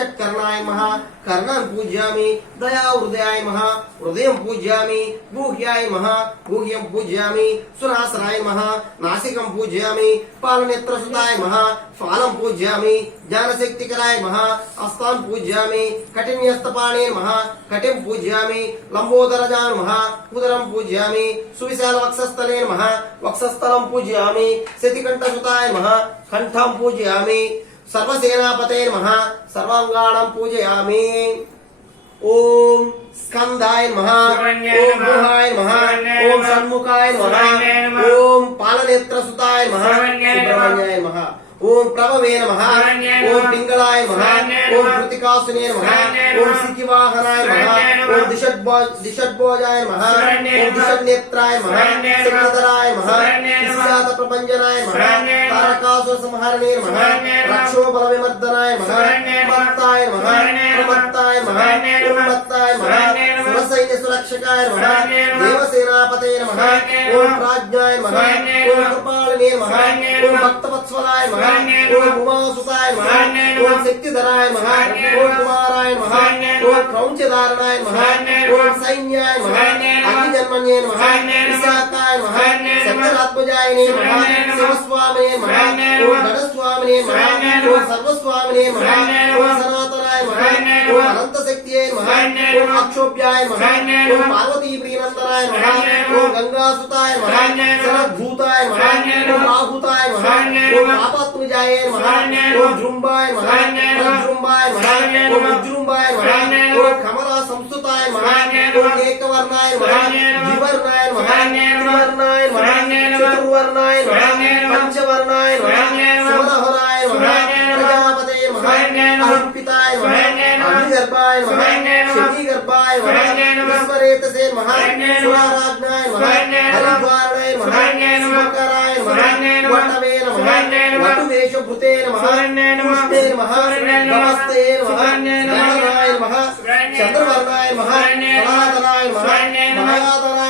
षट्कर्णाय महा कर्णान् पूज्यामि दयाहृदयाय महा, हृदयं पूज्यामि, गुह्याय महा, गुह्यं पूज्यामि, सुरासराय महा, नासिकं पूज्यामि, पालनेत्रसुताय महा, फालं पूज्यामि, ज्ञानशक्तिकराय महा अस्तान् पूज्यामि, कठिन्यस्तपाणे महा कटिं पूज्यामि, लम्बोदरजान् महा, उदरं पूज्यामि, सुविशालवक्षस्थलेन महा, वक्षस्थलं पूज्यामि शतिकण्ठसुताय महा, कण्ठं पूज्यामि सर्वसेनापते नमः सर्वांगाणां पूजयामि ओम स्कन्धाय नमः ओम गुहाय नमः ओम सन्मुखाय नमः। ॐ पालनेत्रसुताय नमः। सुब्रह्मण्याय नमः ओम प्रभवे नमः। ओम पिंगलाय नमः। ओम कृतिकासुने नमः। ओम सिकिवाहनाय नमः। ओम दिशद्भोजाय नमः। ओम दिशनेत्राय नमः। सिकंदराय नमः बाष्पभञ्जनाय नमः तारकासुरसंहारणे नमः रक्षोबलविमर्दनाय नमः मत्ताय नमः प्रमत्ताय नमः उन्मत्ताय नमः सुरसैन्यसुरक्षकाय नमः देवसेनापते नमः ॐ प्राज्ञाय नमः ॐ कृपालिने नमः ॐ भक्तवत्सलाय नमः ॐ उमासुताय नमः ॐ शक्तिधराय नमः ॐ कुमाराय नमः ॐ क्रौञ्चधारणाय नमः ॐ सैन्याय नमः अग्निजन्मन्ये नमः विशाखाय नमः ಶ್ರೀಮನ್ನಾಥಾತ್ಮಜಾಯನೇ ಮಹಾ ಶಿವಸ್ವಾಮಿನೇ ಮಹಾ ಓಂ ಘಟಸ್ವಾಮಿನೇ ಮಹಾ ಓಂ ಸರ್ವಸ್ವಾಮಿನೇ ಮಹಾ ಓಂ ಸನಾತನಾಯ ಮಹಾ ಓಂ ಅನಂತ ಶಕ್ತಿಯೇ ಮಹಾ ಓಂ ಅಕ್ಷೋಭ್ಯಾಯ ಮಹಾ ಓಂ ಪಾರ್ವತಿ ಪ್ರಿಯನಂದನಾಯ ಮಹಾ ಓಂ ಗಂಗಾಸುತಾಯ ಮಹಾ ಸರ್ವಭೂತಾಯ ಮಹಾ ಓಂ ಆಹುತಾಯ ಮಹಾ ಓಂ ಆಪಾತ್ಮಜಾಯ ಮಹಾ ಓಂ ಜೃಂಭಾಯ ಮಹಾ ಜೃಂಭಾಯ ಮಹಾ ಓಂ ವಿಜೃಂಭಾಯ ಮಹಾ ಓಂ ಕಮಲ ಸಂಸ್ತುತಾಯ ಮಹಾ ಓಂ ಏಕವರ್ಣಾಯ ಮಹಾ ದ್ವಿವರ್ಣಾಯ ಮಹಾ ತ್ರಿವರ್ಣಾಯ पंचवर्णाय पंचवर्णाय नमः प्रजापते अर्पिताय अभिगर्भाय शनिगर्भाय विस्मरेतसे सुराराज्ञाय हरिद्वारणाय सुमकराय वटवे नमः वटुवेशभृते नमः पुष्पे नमः नमस्ते नमः नमः चंद्रवर्णाय नमः कलादनाय नमः महादनाय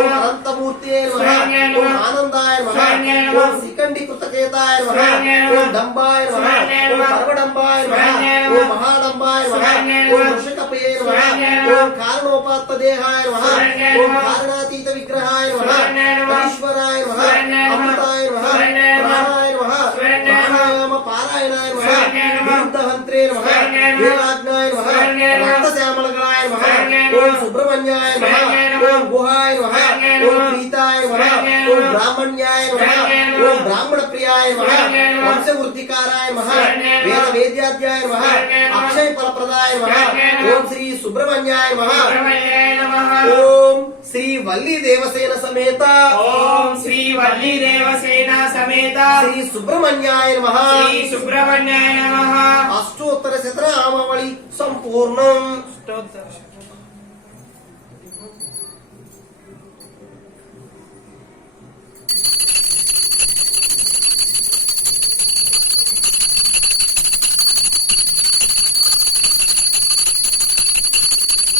ఓం అనంతమూర్తియే నమ. ఓం ఆనందాయ నమ. ఓం నమ. ఓం డంబాయ నమ. ఓం పర్వడంబాయ నమ. ఓం మహాడంబాయ నమ. ఓం వృషకపయే నమ. ఓం కారణోపాత్త దేహాయ నమ. ఓం కారణాతీత విగ్రహాయ నమ. ओम सुब्रमण्याय नमः। ओम गुहाय नमः। ओम प्रीताय नमः। ओम ब्राह्मण्याय नमः। ओम ब्राह्मण प्रियाय नमः। वंश वृद्धिकाराय नमः। वेद वेद्याध्याय नमः। अक्षय फल प्रदाय नमः ओम श्री सुब्रमण्याय नमः। ओम श्री वल्ली देवसेन समेत। ओम श्री वल्ली देवसेन समेत। श्री सुब्रमण्याय नमः। श्री सुब्रमण्याय नमः। अष्टोत्तर शतरामावली शतनामावली अष्टोत्तर favor.